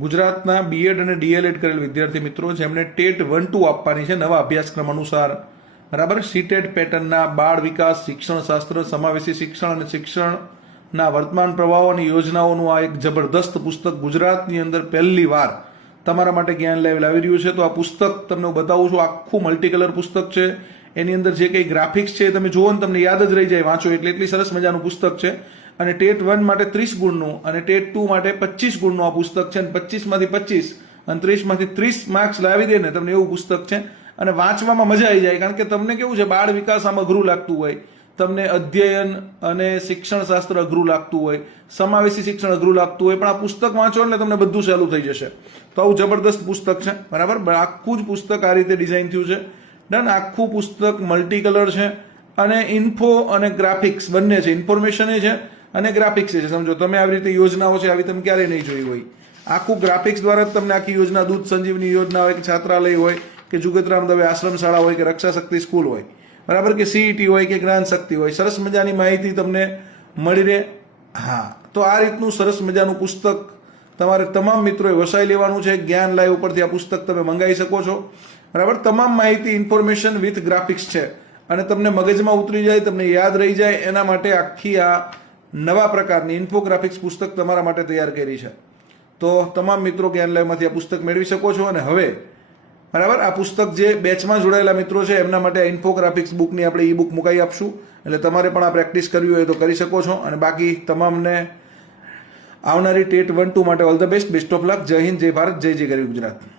ગુજરાતના બીએડ અને ડીએલએડ કરેલ વિદ્યાર્થી મિત્રો જેમણે ટેટ 1-2 આપવાની છે નવા અભ્યાસક્રમ અનુસાર, બરાબર, સીટેટ પેટર્નના બાળ વિકાસ, શિક્ષણશાસ્ત્ર, સમાવેશી શિક્ષણ અને શિક્ષણના વર્તમાન પ્રવાહો અને યોજનાઓનું આ એક જબરદસ્ત પુસ્તક ગુજરાતની અંદર પહેલી વાર તમારા માટે જ્ઞાન લાઈવ લાવી રહ્યું છે. તો આ પુસ્તક તમને હું બતાવું છું. આખું મલ્ટી કલર પુસ્તક છે. એની અંદર જે કંઈ ગ્રાફિક્સ છે તમે જુઓ ને તમને યાદ જ રહી જાય વાંચો એટલે. એટલી સરસ મજાનું પુસ્તક છે. અને ટેટ 1 માટે 30 ગુણનું અને ટેટ 2 માટે 25 ગુણનું આ પુસ્તક છે. અને 25માંથી 25 અને 30માંથી 30 માર્ક્સ લાવી દે ને તમને એવું પુસ્તક છે. અને વાંચવામાં મજા આવી જાય, કારણ કે તમને કેવું છે, બાળ વિકાસ આમ અઘરું લાગતું હોય, તમને અધ્યયન અને શિક્ષણશાસ્ત્ર અઘરું લાગતું હોય, સમાવેશી શિક્ષણ અઘરું લાગતું હોય, પણ આ પુસ્તક વાંચો એટલે તમને બધું સહેલું થઈ જશે. તો આવું જબરદસ્ત પુસ્તક છે, બરાબર. આખું જ પુસ્તક આ રીતે ડિઝાઇન થયું છે. ડન. આખું પુસ્તક મલ્ટી કલર છે અને ઇન્ફો અને ગ્રાફિક્સ બંને છે. ઇન્ફોર્મેશન એ છે અને ગ્રાફિક્સ છે. સમજો તમે આવી રીતે યોજનાઓ છે આવી તમે ક્યારેય નહીં જોઈ હોય. આખું ગ્રાફિક્સ દ્વારા જ તમને આખી યોજના, દૂધ સંજીવની યોજના હોય કે છાત્રાલય હોય કે જુગતરામ દવે આશ્રમ શાળા હોય કે રક્ષા શક્તિ સ્કૂલ હોય, બરાબર, કે સીઈટી હોય કે જ્ઞાન શક્તિ હોય, સરસ મજાની માહિતી તમને મળી રહે. હા, તો આ રીતનું સરસ મજાનું પુસ્તક તમારે તમામ મિત્રોએ વસાવી લેવાનું છે. જ્ઞાન લાઈવ ઉપરથી આ પુસ્તક તમે મંગાવી શકો છો, બરાબર. તમામ માહિતી, ઇન્ફોર્મેશન વિથ ગ્રાફિક્સ છે અને તમને મગજમાં ઉતરી જાય, તમને યાદ રહી જાય, એના માટે આખી આ નવા પ્રકારની ઇન્ફોગ્રાફિક્સ પુસ્તક તમારા માટે તૈયાર કરી છે. તો તમામ મિત્રો જ્ઞાન લાઈવમાંથી આ પુસ્તક મેળવી શકો છો. અને હવે, બરાબર, આ પુસ્તક જે બેચમાં જોડાયેલા મિત્રો છે એમના માટે આ ઇન્ફોગ્રાફિક્સ બુકની આપણે ઈ બુક મુકાઈ આપશું. એટલે તમારે પણ આ પ્રેક્ટિસ કરવી હોય તો કરી શકો છો. અને બાકી તમામને આવનારી ટેટ 1-2 માટે all the best. Best of luck. જય હિન્દ, જય ભારત, જય જય ગરવી ગુજરાત.